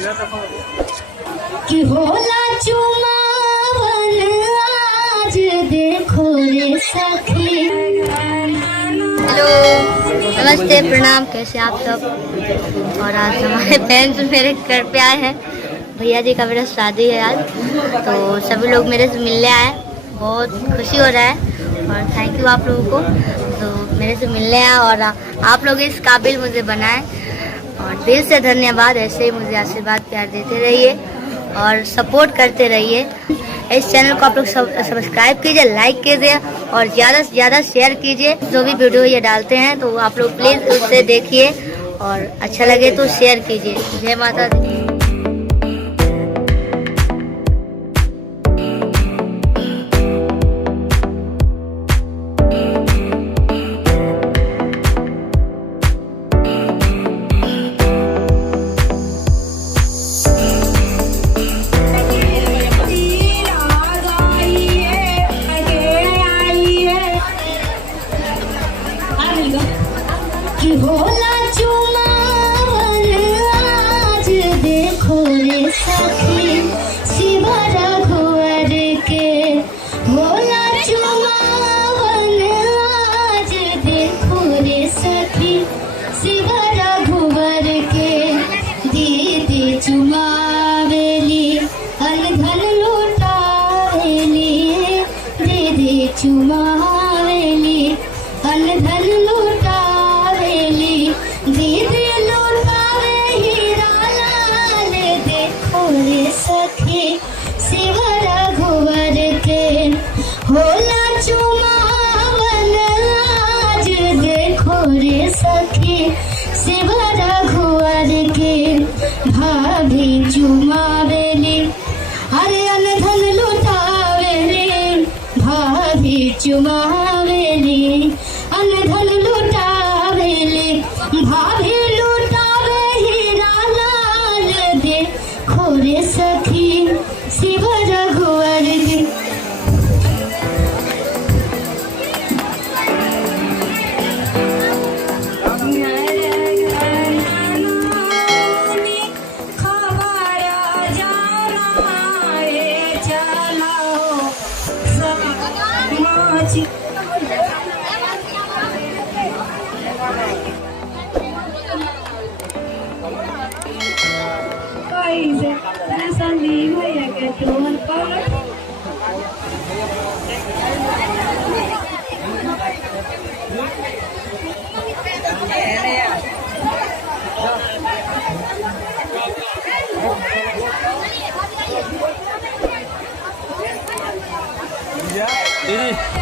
कि होला चुमावन आज देखो रे सखी। हेलो, नमस्ते, प्रणाम, कैसे आप सब। और आज हमारे फ्रेंड्स मेरे घर पे आए हैं। भैया जी का मेरा शादी है आज, तो सभी लोग मेरे से मिलने आए। बहुत खुशी हो रहा है और थैंक यू आप लोगों को तो मेरे से मिलने आए और आप लोग इस काबिल मुझे बनाए। और दिल से धन्यवाद। ऐसे ही मुझे आशीर्वाद प्यार देते रहिए और सपोर्ट करते रहिए। इस चैनल को आप लोग सब्सक्राइब कीजिए, लाइक कीजिए और ज़्यादा से ज़्यादा शेयर कीजिए। जो भी वीडियो ये डालते हैं तो आप लोग प्लीज़ उससे देखिए और अच्छा लगे तो शेयर कीजिए। जय माता दी। कि होला चुमावन आज देखो रे सखी शिव रघुवर के। होला चुमावन आज देखो रे सखी शिव रघुवर के। दीदी चुमावेली अनधन लुटावेली। दीदी चुमावेली अनधन लुटावेली। दीदी लुटावे हीरा लाल देखो रे सखी शिव रघुवर के। होला चुमावन आज देखो रे सखी शिव रघुवर के। भाभी चुमावेली अरे अनधन लुटावेली। भाभी चुमावेली अनधन लुटावेली। भाभी लुटावे हीरा लाल देखो रे सखी शिव रघुवर के। Didi.